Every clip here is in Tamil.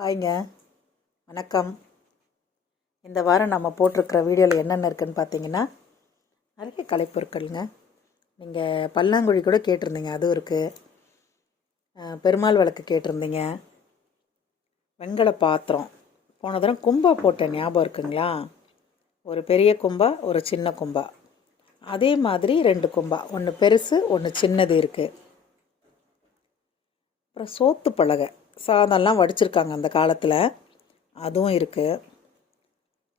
ஹாய்ங்க. வணக்கம். இந்த வாரம் நம்ம போட்டிருக்கிற வீடியோவில் என்னென்ன இருக்குன்னு பார்த்தீங்கன்னா நிறைய கலைப்பொருட்கள்ங்க. நீங்கள் பல்லாங்குழி கூட கேட்டிருந்தீங்க அதுவும் இருக்குது பெருமாள் விளக்கு கேட்டிருந்தீங்க. வெண்கல பாத்திரம். போன தடவை கும்பா போட்டேன் ஞாபகம் இருக்குங்களா? ஒரு பெரிய கும்பா ஒரு சின்ன கும்பா. அதே மாதிரி ரெண்டு கும்பா. ஒன்று பெருசு ஒன்று சின்னது இருக்குது அப்புறம் சோத்து பலகை சாதம்லாம் வடிச்சிருக்காங்க அந்த காலத்தில். அதுவும் இருக்குது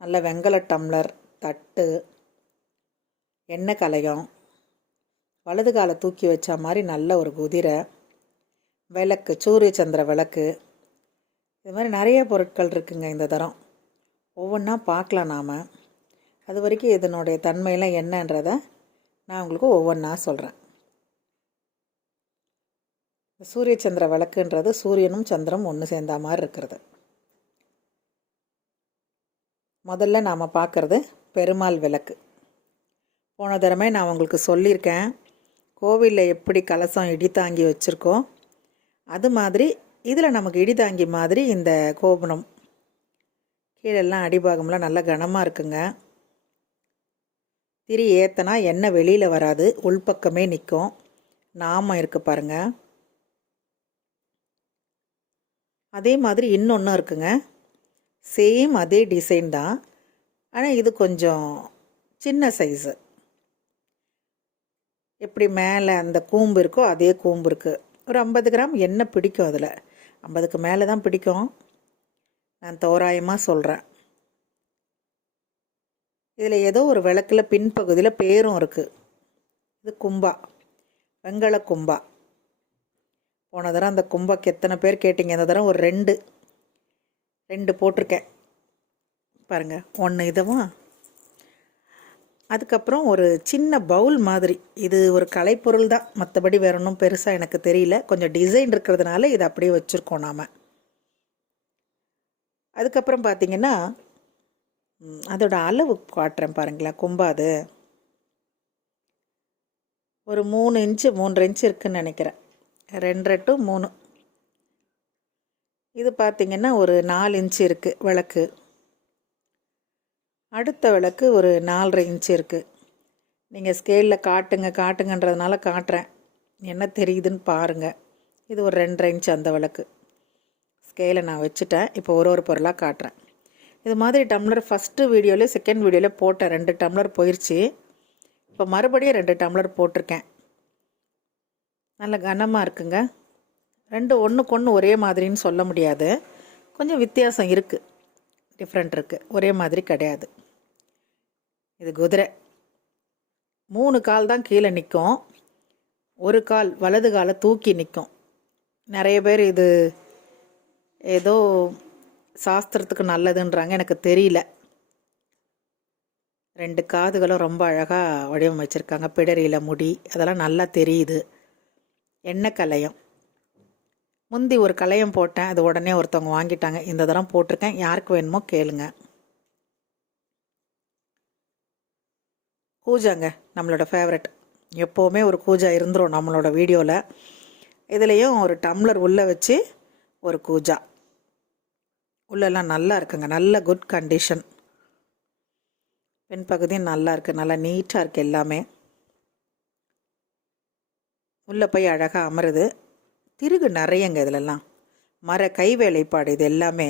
நல்ல வெங்கல டம்ளர் தட்டு எண்ணெய் கலையம் வலது காலை தூக்கி வச்ச மாதிரி நல்ல ஒரு குதிரை விளக்கு சூரிய சந்திர விளக்கு. இது மாதிரி நிறைய பொருட்கள் இருக்குங்க இந்த தரம். ஒவ்வொன்றா பார்க்கலாம் நாம். அது வரைக்கும் இதனுடைய தன்மையெல்லாம் என்னன்றதை நான் உங்களுக்கு ஒவ்வொன்றா சொல்கிறேன் சூரிய சந்திர விளக்குன்றது சூரியனும் சந்திரம் ஒன்று சேர்ந்த மாதிரி இருக்கிறது. முதல்ல நாம் பார்க்குறது பெருமாள் விளக்கு. போன தடவை நான் உங்களுக்கு சொல்லியிருக்கேன் கோவிலில் எப்படி கலசம் இடி தாங்கி வச்சுருக்கோம் அது மாதிரி இதில் நமக்கு இடி தாங்கி மாதிரி இந்த கோபுரம் கீழெல்லாம் அடிபாகம்லாம் நல்லா கனமாக இருக்குங்க. திரி ஏத்தனா எண்ணெய் வெளியில் வராது உள்பக்கமே நிற்கும் நாமம் இருக்குது பாருங்கள் அதே மாதிரி இன்னொன்று இருக்குங்க. சேம் அதே டிசைன் தான். ஆனால் இது கொஞ்சம் சின்ன சைஸு எப்படி மேலே அந்த கூம்பு இருக்கோ அதே கூம்பு இருக்குது ஒரு ஐம்பது கிராம் எண்ணெய் பிடிக்கும் அதில். ஐம்பதுக்கு மேலே தான் பிடிக்கும். நான் தோராயமாக சொல்கிறேன் இதில் ஏதோ ஒரு விளக்கில் பின்பகுதியில் பேரும் இருக்குது இது கும்பா. வெங்கல கும்பா. போன தடவை அந்த கும்பக்கு எத்தனை பேர் கேட்டிங்க? இந்த தடவை ஒரு ரெண்டு. ரெண்டு போட்டிருக்கேன். பாருங்கள் ஒன்று இதுவும் அதுக்கப்புறம் ஒரு சின்ன பவுல் மாதிரி. இது ஒரு கலைப்பொருள் தான். மற்றபடி வேற ஒன்றும் பெருசாக எனக்கு தெரியல. கொஞ்சம் டிசைன் இருக்கிறதுனால இதை அப்படியே வச்சுருக்கோம் நாம். அதுக்கப்புறம் பார்த்திங்கன்னா அதோட அளவு காட்டுறேன் பாருங்களேன். கும்பாது ஒரு மூணு இன்ச்சு மூன்று இன்ச்சு இருக்குதுன்னு நினைக்கிறேன். ரெண்டரை டு மூணு. இது பார்த்திங்கன்னா ஒரு நாலு இன்ச்சு இருக்குது விளக்கு. அடுத்த விளக்கு ஒரு நாலரை இன்ச்சு இருக்குது நீங்கள் ஸ்கேலில் காட்டுங்க காட்டுங்கன்றதுனால காட்டுறேன். என்ன தெரியுதுன்னு பாருங்கள் இது ஒரு ரெண்டரை இன்ச்சு அந்த விளக்கு. ஸ்கேலை நான் வச்சுட்டேன். இப்போ ஒரு ஒரு பொருளாக காட்டுறேன். இது மாதிரி டம்ளர் ஃபஸ்ட்டு வீடியோவில் செகண்ட் வீடியோவில் போட்டேன் ரெண்டு டம்ளர் போயிடுச்சு இப்போ மறுபடியும் ரெண்டு டம்ளர் போட்டிருக்கேன். நல்ல கனமாக இருக்குங்க. ரெண்டு ஒன்றுக்கு ஒன்று ஒரே மாதிரின்னு சொல்ல முடியாது. கொஞ்சம் வித்தியாசம் இருக்குது டிஃப்ரெண்ட் இருக்குது ஒரே மாதிரி கிடையாது. இது குதிரை. மூணு கால் தான் கீழே நிற்கும் ஒரு கால் வலது காலை தூக்கி நிற்கும் நிறைய பேர் இது ஏதோ சாஸ்திரத்துக்கு நல்லதுன்றாங்க. எனக்கு தெரியல. ரெண்டு காதுகளும் ரொம்ப அழகாக வடிவமைச்சிருக்காங்க. பிடரியில் முடி. அதெல்லாம் நல்லா தெரியுது. எண்ணெய் கலையம்? முந்தி ஒரு கலையம் போட்டேன். அது உடனே ஒருத்தவங்க வாங்கிட்டாங்க. இந்த தரம் போட்டிருக்கேன். யாருக்கு வேணுமோ கேளுங்க. கூஜாங்க நம்மளோட ஃபேவரட் எப்போவுமே ஒரு கூஜா இருந்துடும் நம்மளோட வீடியோவில் இதுலேயும் ஒரு டம்ளர் உள்ளே வச்சு ஒரு கூஜா. உள்ளெல்லாம் நல்லா இருக்குங்க. நல்ல குட் கண்டிஷன் பின்பகுதியும் நல்லா இருக்குது நல்லா நீட்டாக இருக்குது எல்லாமே. உள்ளே போய் அழகாக அமருது. திருகு நிறையங்க இதிலெல்லாம். மர கை வேலைப்பாடு இது எல்லாமே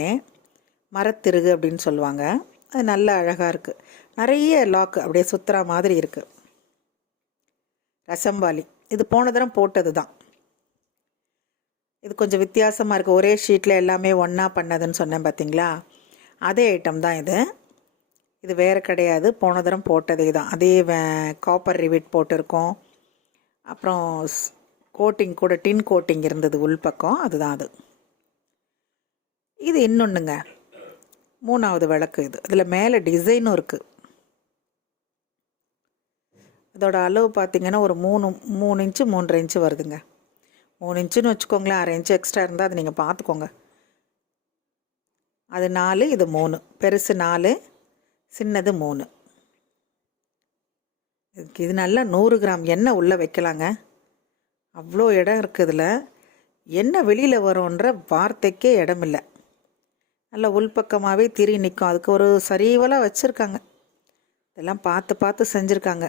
மரத்திருகு அப்படின்னு சொல்லுவாங்க. அது நல்ல அழகாக இருக்குது நிறைய லாக்கு அப்படியே சுற்றுற மாதிரி இருக்குது ரசம்பாலி. இது போன தரம் போட்டது தான் இது கொஞ்சம் வித்தியாசமாக இருக்குது ஒரே ஷீட்டில் எல்லாமே ஒன்றா பண்ணதுன்னு சொன்னேன் பார்த்தீங்களா அதே ஐட்டம் தான் இது. இது வேறு கிடையாது. போன தரம் போட்டதே தான். அதே காப்பர் ரிவிட் போட்டிருக்கோம். அப்புறம் கோட்டிங் கூட டின் கோட்டிங் இருந்தது உள்பக்கம் அதுதான் அது. இது இன்னொன்றுங்க மூணாவது விளக்கு இது. இதில் மேலே டிசைனும் இருக்குது இதோட அளவு பார்த்திங்கன்னா ஒரு மூணு மூணு இன்ச்சு மூன்றரை இன்ச்சு வருதுங்க. மூணு இன்ச்சுன்னு வச்சுக்கோங்களேன் அரை இன்ச்சு எக்ஸ்ட்ரா இருந்தால் அதை நீங்கள் பார்த்துக்கோங்க அது நாலு இது மூணு. பெருசு நாலு சின்னது மூணு. இதுக்கு இது நல்லா நூறு கிராம் எண்ணெய் உள்ளே வைக்கலாங்க. அவ்வளோ இடம் இருக்குதுல. என்ன வெளியில் வரும்ன்ற வார்த்தைக்கே இடம் இல்லை நல்லா உள்பக்கமாகவே திரி நிற்கும். அதுக்கு ஒரு சரிவலாக வச்சுருக்காங்க. இதெல்லாம் பார்த்து பார்த்து செஞ்சுருக்காங்க.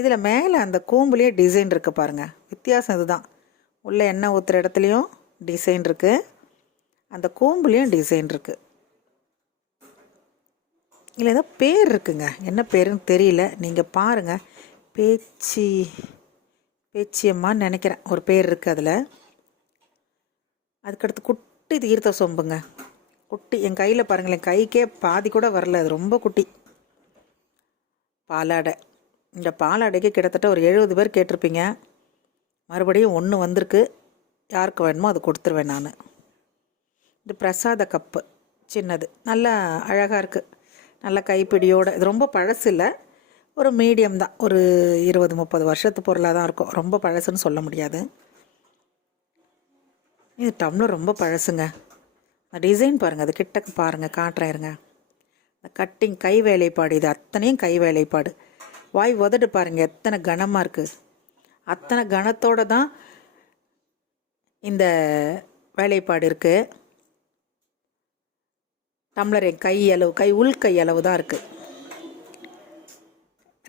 இதில் மேலே அந்த கூம்புலேயே டிசைன் இருக்குது பாருங்கள் வித்தியாசம் இதுதான். உள்ளே எண்ணெய் ஊற்றுற இடத்துலையும் டிசைன் இருக்குது அந்த கூம்புலேயும் டிசைன் இருக்குது இல்லை ஏதோ பேர் இருக்குங்க. என்ன பேருன்னு தெரியல. நீங்கள் பாருங்கள் பேச்சி பேச்சியம்மான்னு நினைக்கிறேன். ஒரு பேர் இருக்குது அதில். அதுக்கடுத்து குட்டி தீர்த்த சொம்புங்க. குட்டி. என் கையில் பாருங்களேன். கைக்கே பாதி கூட வரல. அது ரொம்ப குட்டி. பாலாடை. இந்த பாலாடைக்கு கிட்டத்தட்ட ஒரு எழுபது பேர் கேட்டிருப்பீங்க. மறுபடியும் ஒன்று வந்திருக்கு. யாருக்கு வேணுமோ அது கொடுத்துருவேன் நான். இது பிரசாத கப்பு. சின்னது. நல்லா அழகாக இருக்குது நல்ல கைப்பிடியோடு. இது ரொம்ப பழசு இல்லை. ஒரு மீடியம் தான். ஒரு இருபது முப்பது வருஷத்து பொருளாக தான் இருக்கும். ரொம்ப பழசுன்னு சொல்ல முடியாது. இது டம்ளர் ரொம்ப பழசுங்க. அந்த டிசைன் பாருங்கள் அது கிட்டக்கு பாருங்கள் காட்டுறேருங்க அந்த கட்டிங் கை வேலைப்பாடு. இது அத்தனையும் கை வேலைப்பாடு. வாய் உதட்டு பாருங்கள் எத்தனை கனமாக இருக்குது அத்தனை கனத்தோடு தான் இந்த வேலைப்பாடு இருக்குது டம்ளர் என் கை அளவு கை உள் கை அளவு தான் இருக்குது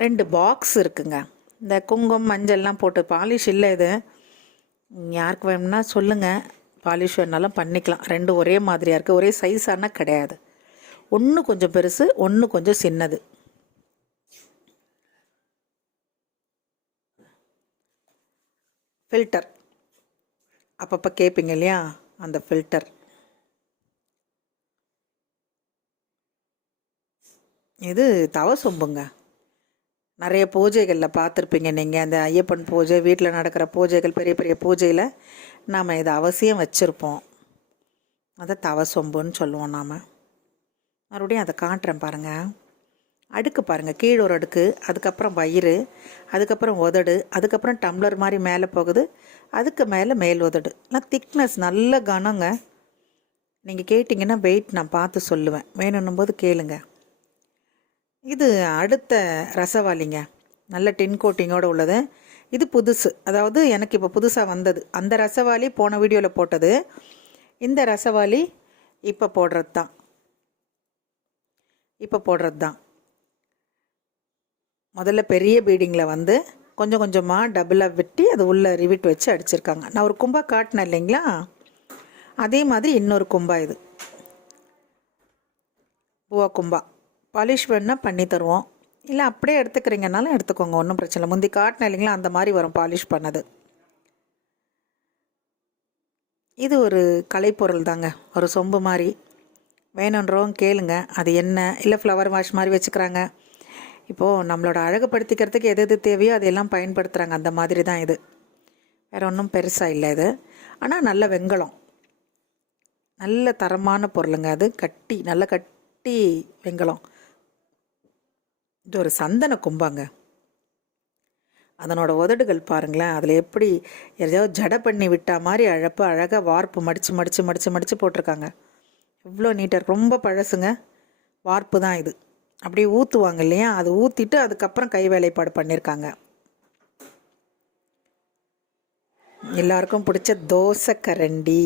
ரெண்டு பாக்ஸ் இருக்குங்க. இந்த குங்குமம் மஞ்சள்லாம் போட்டு பாலிஷ் இல்லை இது. யாருக்கு வேணும்னா சொல்லுங்கள் பாலிஷ் வேணாலும் பண்ணிக்கலாம். ரெண்டு ஒரே மாதிரியாக இருக்குது ஒரே சைஸானா கிடையாது. ஒன்று கொஞ்சம் பெருசு ஒன்று கொஞ்சம் சின்னது. ஃபில்டர் அப்பப்போ கேட்பீங்க இல்லையா? அந்த ஃபில்டர் இது தவ சொம்புங்க. நிறைய பூஜைகளில் பார்த்துருப்பீங்க நீங்கள் அந்த ஐயப்பன் பூஜை வீட்டில் நடக்கிற பூஜைகள் பெரிய பெரிய பூஜையில் நாம் இதை அவசியம் வச்சுருப்போம். அதை தவ சொம்புன்னு சொல்லுவோம் நாம். மறுபடியும் அதை காட்டுறேன் பாருங்கள் அடுக்கு பாருங்கள் கீழே ஒரு அடுக்கு அதுக்கப்புறம் வயிறு அதுக்கப்புறம் உதடு அதுக்கப்புறம் டம்ளர் மாதிரி மேலே போகுது அதுக்கு மேலே மேல் உதடு. எல்லாம் திக்னஸ் நல்ல கனங்க. நீங்கள் கேட்டிங்கன்னா வெயிட் நான் பார்த்து சொல்லுவேன். வேணும்னும் போது கேளுங்கள் இது அடுத்த ரசவாளிங்க. நல்ல டின் கோட்டிங்கோடு உள்ளது. இது புதுசு. அதாவது எனக்கு இப்போ புதுசாக வந்தது. அந்த ரசவாளி போன வீடியோவில் போட்டது. இந்த ரசவாளி இப்போ போடுறது தான் இப்போ போடுறது தான் முதல்ல பெரிய பீடிங்கில் வந்து கொஞ்சம் கொஞ்சமாக டபுளாக வெட்டி அது உள்ளே ரிவிட் வச்சு அடிச்சிருக்காங்க. நான் ஒரு கும்பா காட்டினேன் இல்லைங்களா? அதே மாதிரி இன்னொரு கும்பா இது. பூவா கும்பா. பாலிஷ் வேணால் பண்ணி தருவோம். இல்லை அப்படியே எடுத்துக்கிறீங்கனாலும் எடுத்துக்கோங்க ஒன்றும் பிரச்சனை இல்லை. முந்தி காட்டின இல்லைங்களா அந்த மாதிரி வரும் பாலிஷ் பண்ணது. இது ஒரு கலைப்பொருள் தாங்க ஒரு சொம்பு மாதிரி. வேணுன்றவங்க கேளுங்க அது என்ன? இல்லை ஃப்ளவர் வாஷ் மாதிரி வச்சுக்கிறாங்க. இப்போது நம்மளோட அழகுப்படுத்திக்கிறதுக்கு எது எது தேவையோ அதையெல்லாம் பயன்படுத்துகிறாங்க அந்த மாதிரி தான் இது. வேறு ஒன்றும் பெருசாக இல்லை இது. ஆனால் நல்ல வெங்கலம். நல்ல தரமான பொருளுங்க அது. கட்டி நல்ல கட்டி வெங்கலம். இது ஒரு சந்தன கும்பாங்க. அதனோட உதடுகள் பாருங்களேன். அதில் எப்படி எதையாவது ஜடை பண்ணி விட்டா மாதிரி அழப்பு அழகாக வார்ப்பு மடித்து மடித்து மடித்து மடித்து போட்டிருக்காங்க. இவ்வளோ நீட்டாக ரொம்ப பழசுங்க. வார்ப்பு தான் இது. அப்படியே ஊற்றுவாங்க இல்லையா? அது ஊற்றிட்டு அதுக்கப்புறம் கை வேலைப்பாடு பண்ணியிருக்காங்க எல்லாருக்கும் பிடிச்ச தோசை கரண்டி.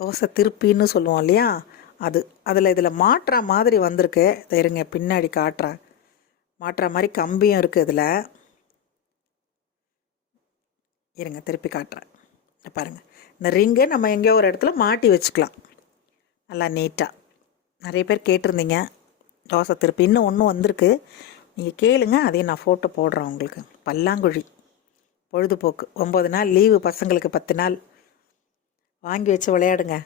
தோசை திருப்பின்னு சொல்லுவோம் இல்லையா? அது அதில் இதில் மாட்டுற மாதிரி வந்திருக்கு. இதை இருங்க பின்னாடி காட்டுறேன். மாட்டுற மாதிரி கம்பியும் இருக்குது இதில். இருங்க திருப்பி காட்டுறேன். பாருங்கள் இந்த ரிங்கை நம்ம எங்கேயோ ஒரு இடத்துல மாட்டி வச்சுக்கலாம். நல்லா நீட்டாக நிறைய பேர் கேட்டிருந்தீங்க. தோசை திருப்பி. இன்னும் ஒன்றும் வந்திருக்கு. நீங்கள் கேளுங்க அதையும் நான் ஃபோட்டோ போடுறேன் உங்களுக்கு. பல்லாங்குழி. பொழுதுபோக்கு. ஒம்பது நாள் லீவு பசங்களுக்கு பத்து நாள். வாங்கி வச்சு விளையாடுங்க.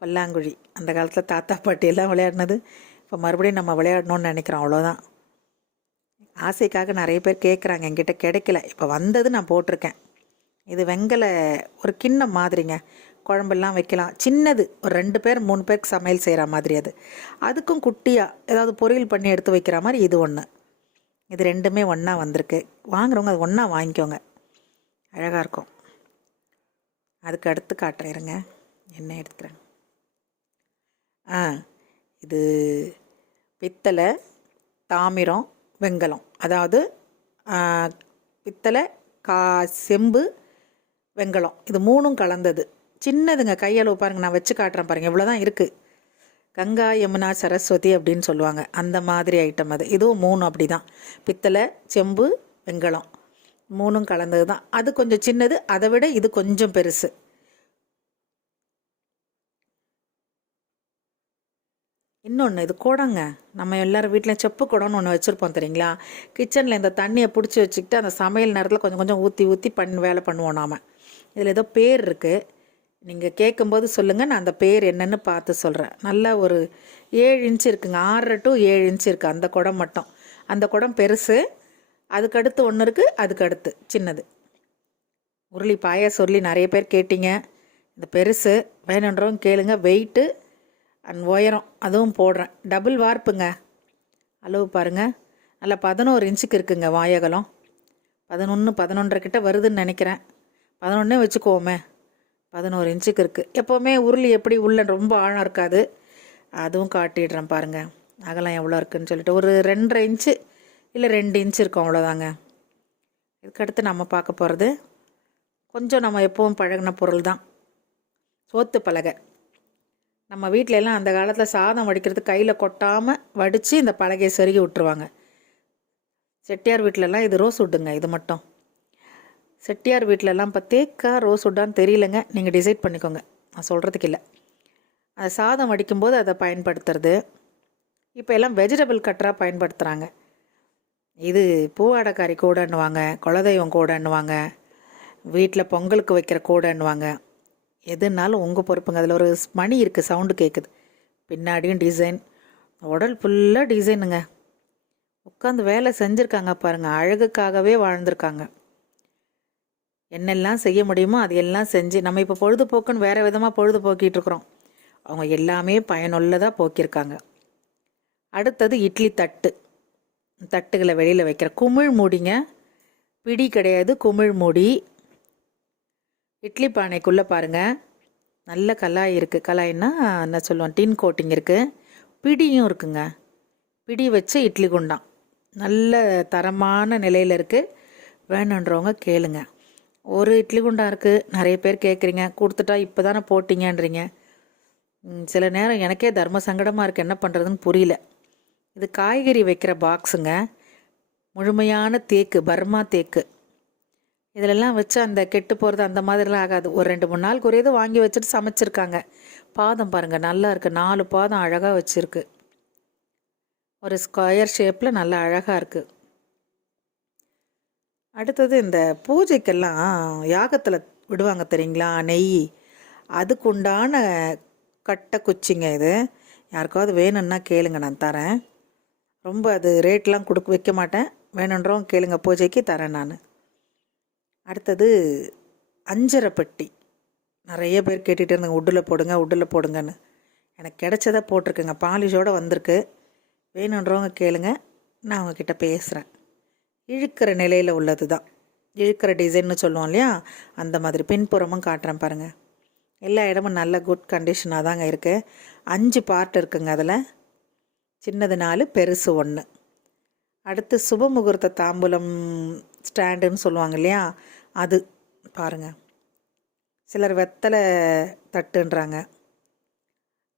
பல்லாங்குழி. அந்த காலத்தில் தாத்தா பாட்டி எல்லாம் விளையாடினது. இப்போ மறுபடியும் நம்ம விளையாடணும்னு நினைக்கிறோம். அவ்வளோதான் ஆசைக்காக நிறைய பேர் கேட்குறாங்க என்கிட்ட கிடைக்கல. இப்போ வந்தது நான் போட்டிருக்கேன். இது வெங்கல ஒரு கிண்ணம் மாதிரிங்க. குழம்பெல்லாம் வைக்கலாம். சின்னது. ஒரு ரெண்டு பேர் மூணு பேருக்கு சமையல் செய்கிற மாதிரி அது. அதுக்கும் குட்டியாக ஏதாவது பொரியல் பண்ணி எடுத்து வைக்கிற மாதிரி இது ஒன்று இது ரெண்டுமே ஒன்றா வந்திருக்கு. வாங்குறவங்க அது ஒன்றா வாங்கிக்கோங்க. அழகாக இருக்கும். அதுக்கு அடுத்து காட்டுறேருங்க என்ன எடுத்துக்கிறேன். ஆ இது பித்தளை தாமிரம் வெங்கலம். அதாவது பித்தளை கா செம்பு வெங்கலம். இது மூணும் கலந்தது. சின்னதுங்க கையளவு பாருங்கள் நான் வச்சு காட்டுறேன் பாருங்கள் இவ்வளோ தான் இருக்குது கங்கா யமுனா சரஸ்வதி அப்படின்னு சொல்லுவாங்க. அந்த மாதிரி ஐட்டம் அது. இதுவும் மூணு அப்படி தான் பித்தளை செம்பு வெங்கலம். மூணும் கலந்தது தான் அது கொஞ்சம் சின்னது. அதை விட இது கொஞ்சம் பெருசு. இன்னொன்று இது குடங்க. நம்ம எல்லாரும் வீட்டில் செப்பு குடம்னு ஒன்று வச்சுருப்போம் தெரியுங்களா? கிச்சனில் இந்த தண்ணியை பிடிச்சி வச்சுக்கிட்டு அந்த சமையல் நேரத்தில் கொஞ்சம் கொஞ்சம் ஊற்றி ஊற்றி பண்ணி வேலை பண்ணுவோம் நாம். இதில் ஏதோ பேர் இருக்குது நீங்கள் கேட்கும்போது சொல்லுங்கள் நான் அந்த பேர் என்னன்னு பார்த்து சொல்கிறேன் நல்ல ஒரு ஏழு இன்ச்சு இருக்குங்க. ஆறரை டு ஏழு இன்ச்சு இருக்குது அந்த குடம் மட்டும். அந்த குடம் பெருசு. அதுக்கடுத்து ஒன்று இருக்குது அதுக்கடுத்து சின்னது. உருளி பாய சொல்லி நிறைய பேர் கேட்டீங்க. இந்த பெருசு. வேணுன்றவங்க கேளுங்க. வெயிட்டு அண்ட் உயரம் அதுவும் போடுறேன். டபுள் வார்ப்புங்க அளவு பாருங்கள் நல்லா பதினோரு இன்ச்சுக்கு இருக்குங்க வாயகலம். பதினொன்று பதினொன்றரை கிட்ட வருதுன்னு நினைக்கிறேன். பதினொன்னே வச்சுக்கோமே. பதினோரு இன்ச்சுக்கு இருக்குது எப்போவுமே உருளி எப்படி உள்ள ரொம்ப ஆழம் இருக்காது. அதுவும் காட்டிடுறேன் பாருங்கள் அகலம் எவ்வளோ இருக்குதுன்னு சொல்லிட்டு. ஒரு ரெண்டரை இன்ச்சு இல்லை ரெண்டு இன்ச்சு இருக்கும் அவ்வளோதாங்க. இதுக்கடுத்து நம்ம பார்க்க போகிறது கொஞ்சம் நம்ம எப்பவும் பழகின பொருள் தான் சோத்து பலகை. நம்ம வீட்டில எல்லாம் அந்த காலத்தில் சாதம் வடிக்கிறது கையில் கொட்டாமல் வடித்து இந்த பலகையை செருகி விட்டுருவாங்க. செட்டியார் வீட்டிலலாம் இது ரோஸ் உட்டுங்க இது மட்டும். செட்டியார் வீட்டிலலாம் இப்போ தேக்கா ரோஸ் உட்டான்னு தெரியலங்க. நீங்கள் டிசைட் பண்ணிக்கோங்க. நான் சொல்கிறதுக்கு இல்லை. அது சாதம் வடிக்கும்போது அதை பயன்படுத்துறது. இப்போ எல்லாம் வெஜிடபிள் கட்டராக பயன்படுத்துகிறாங்க இது பூவாடைக்காரி கூடன்னுவாங்க குலதெய்வம் கூடன்னுவாங்க வீட்டில் பொங்கலுக்கு வைக்கிற கூடன்னுவாங்க. எதுனாலும் உங்கள் பொறுப்புங்க. அதில் ஒரு மணி இருக்குது சவுண்டு கேட்குது பின்னாடியும் டிசைன் உடல் ஃபுல்லாக டிசைனுங்க உட்காந்து வேலை செஞ்சுருக்காங்க பாருங்கள் அழகுக்காகவே வாழ்ந்திருக்காங்க. என்னெல்லாம் செய்ய முடியுமோ அதையெல்லாம் செஞ்சு நம்ம இப்போ பொழுதுபோக்குன்னு வேறு விதமாக பொழுதுபோக்கிட்டு இருக்கிறோம் அவங்க எல்லாமே பயனுள்ளதாக போக்கியிருக்காங்க. அடுத்தது இட்லி தட்டு. தட்டுகளை வெளியில் வைக்கிற. குமிழ் மூடிங்க. பிடி கிடையாது குமிழ் மூடி. இட்லி பானைக்குள்ளே பாருங்கள் நல்ல கலாய் இருக்குது கலாய்னா என்ன சொல்லுவோம்? டின் கோட்டிங் இருக்குது பிடியும் இருக்குங்க. பிடி வச்சு இட்லி குண்டான் நல்ல தரமான நிலையில் இருக்குது வேணுன்றவங்க கேளுங்க. ஒரு இட்லி குண்டா இருக்குது நிறைய பேர் கேட்குறீங்க கொடுத்துட்டா இப்போ தானே போட்டிங்கன்றீங்க சில நேரம் எனக்கே தர்ம சங்கடமாக இருக்குது என்ன பண்ணுறதுன்னு புரியல. இது காய்கறி வைக்கிற பாக்ஸுங்க முழுமையான தேக்கு பர்மா தேக்கு. இதிலெல்லாம் வச்சு அந்த கெட்டு போகிறது அந்த மாதிரிலாம் ஆகாது. ஒரு ரெண்டு மூணு நாள் குறையது வாங்கி வச்சுட்டு சமைச்சிருக்காங்க. பாதம் பாருங்கள் நல்லா இருக்குது நாலு பாதம் அழகாக வச்சுருக்கு. ஒரு ஸ்கொயர் ஷேப்பில் நல்லா அழகாக இருக்குது அடுத்தது இந்த பூஜைக்கெல்லாம் யாகத்தில் விடுவாங்க தெரியுங்களா? நெய். அதுக்குண்டான கட்டை குச்சிங்க இது. யாருக்காவது வேணும்னா கேளுங்க நான் தரேன். ரொம்ப அது ரேட்லாம் கொடுக்க வைக்க மாட்டேன். வேணுன்றோம் கேளுங்க பூஜைக்கு தரேன் நான். அடுத்தது அஞ்சரைப்பட்டி. நிறைய பேர் கேட்டுகிட்டு இருந்தாங்க உட்டில் போடுங்க உட்டில் போடுங்கன்னு. எனக்கு கிடைச்சதை போட்டிருக்குங்க பாலிஷோடு வந்திருக்கு. வேணுன்றவங்க கேளுங்க நான் அவங்கக்கிட்ட பேசுகிறேன் இழுக்கிற நிலையில் உள்ளது தான் இழுக்கிற டிசைன்னு சொல்லுவோம் இல்லையா அந்த மாதிரி பின்புறமும் காட்டுறேன் பாருங்கள் எல்லா இடமும் நல்ல குட் கண்டிஷனாக தாங்க இருக்குது அஞ்சு பார்ட் இருக்குங்க அதில். சின்னது நாலு பெருசு ஒன்று அடுத்து சுபமுகூர்த்த தாம்பூலம் ஸ்டாண்டுன்னு சொல்லுவாங்க இல்லையா அது பாருங்கள் சிலர் வெத்தலை தட்டுன்றாங்க.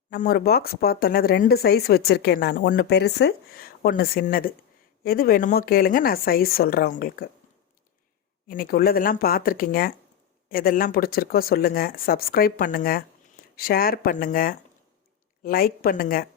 நம்ம ஒரு பாக்ஸ் பார்த்தோம்ல அது ரெண்டு சைஸ் வச்சுருக்கேன் நான். ஒன்று பெருசு ஒன்று சின்னது. எது வேணுமோ கேளுங்க நான் சைஸ் சொல்கிறேன் உங்களுக்கு. இன்றைக்கி உள்ளதெல்லாம் பார்த்துருக்கீங்க. எதெல்லாம் பிடிச்சிருக்கோ சொல்லுங்கள் சப்ஸ்கிரைப் பண்ணுங்கள் ஷேர் பண்ணுங்கள் லைக் பண்ணுங்கள்